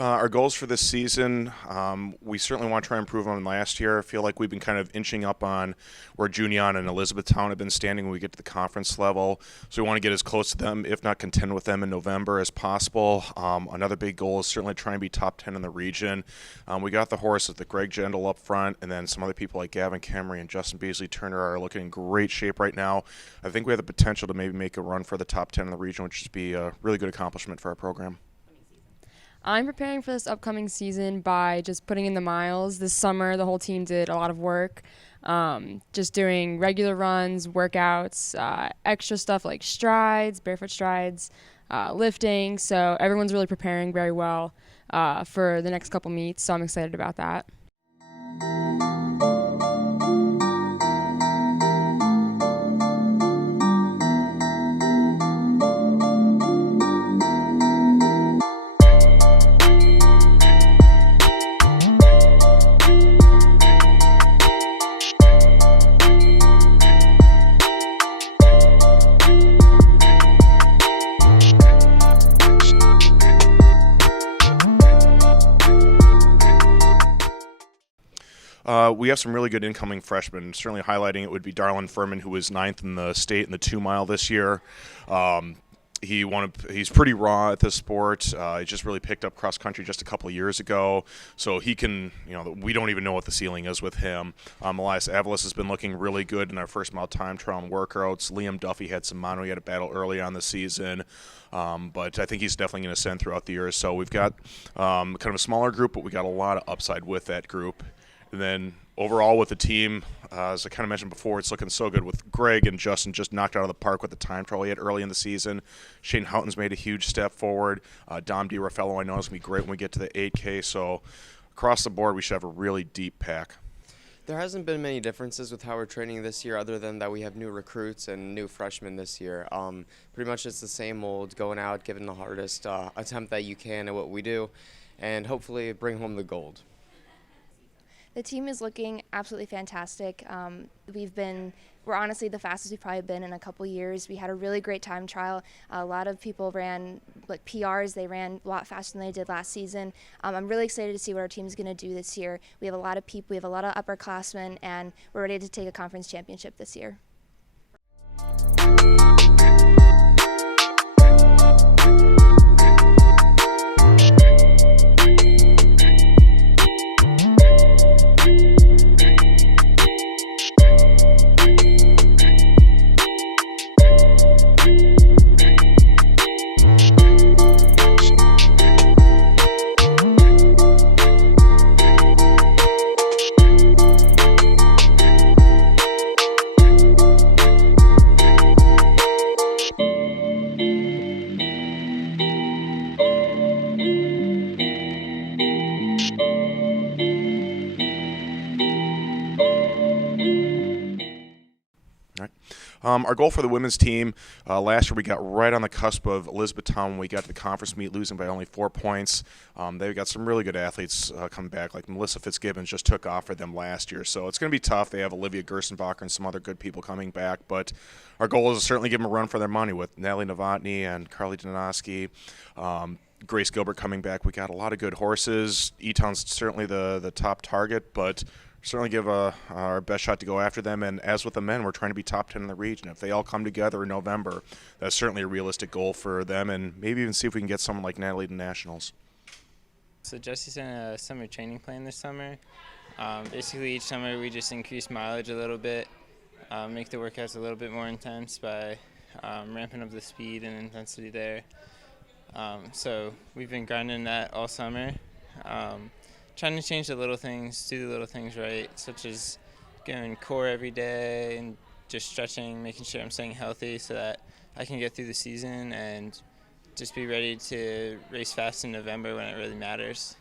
Our goals for this season, we certainly want to try and improve on last year. I feel like we've been kind of inching up on where Junion and Elizabethtown have been standing when we get to the conference level. So we want to get as close to them, if not contend with them in November as possible. Another big goal is certainly trying to be top 10 in the region. We got the horses, the Greg Jaindl up front, and then some other people like Gavin Kemery and Justin Beasley-Turner are looking in great shape right now. I think we have the potential to maybe make a run for the top 10 in the region, which would be a really good accomplishment for our program. I'm preparing for this upcoming season by just putting in the miles. This summer, the whole team did a lot of work, just doing regular runs, workouts, extra stuff like strides, barefoot strides, lifting. So everyone's really preparing very well for the next couple meets, so I'm excited about that. We have some really good incoming freshmen. Certainly highlighting it would be Darlin Furman, who was 9th in the state in the 2-mile this year. He's pretty raw at this sport. He just really picked up cross country just a couple of years ago, so he can. We don't even know what the ceiling is with him. Elias Avalos has been looking really good in our first mile time trial and workouts. Liam Duffy had some mono. He had a battle early on the season, but I think he's definitely going to ascend throughout the year. So we've got kind of a smaller group, but we got a lot of upside with that group. And then overall with the team, as I kind of mentioned before, it's looking so good with Greg and Justin just knocked out of the park with the time trial he had early in the season. Shane Houghton's made a huge step forward. Dom DiRaffaello I know is going to be great when we get to the 8K. So across the board, we should have a really deep pack. There hasn't been many differences with how we're training this year other than that we have new recruits and new freshmen this year. Pretty much it's the same old, going out, giving the hardest attempt that you can at what we do, and hopefully bring home the gold. The team is looking absolutely fantastic. We're honestly the fastest we've probably been in a couple years. We had a really great time trial. A lot of people ran like PRs. They ran a lot faster than they did last season. I'm really excited to see what our team's going to do this year. We have a lot of people. We have a lot of upperclassmen, and we're ready to take a conference championship this year. Our goal for the women's team, last year we got right on the cusp of Elizabethtown when we got to the conference meet, losing by only 4 points. They've got some really good athletes coming back, like Melissa Fitzgibbons just took off for them last year. So it's going to be tough. They have Olivia Gerstenbacher and some other good people coming back. But our goal is to certainly give them a run for their money with Natalie Novotny and Carly Danoski. Grace Gilbert coming back. We got a lot of good horses. E-Town's certainly the top target, but certainly give our best shot to go after them. And as with the men, we're trying to be top 10 in the region. If they all come together in November, that's certainly a realistic goal for them, and maybe even see if we can get someone like Natalie to nationals. So Jesse's in a summer training plan this summer. Basically each summer we just increase mileage a little bit, make the workouts a little bit more intense by ramping up the speed and intensity there. So we've been grinding that all summer. Trying to change the little things, do the little things right, such as going core every day and just stretching, making sure I'm staying healthy so that I can get through the season and just be ready to race fast in November when it really matters.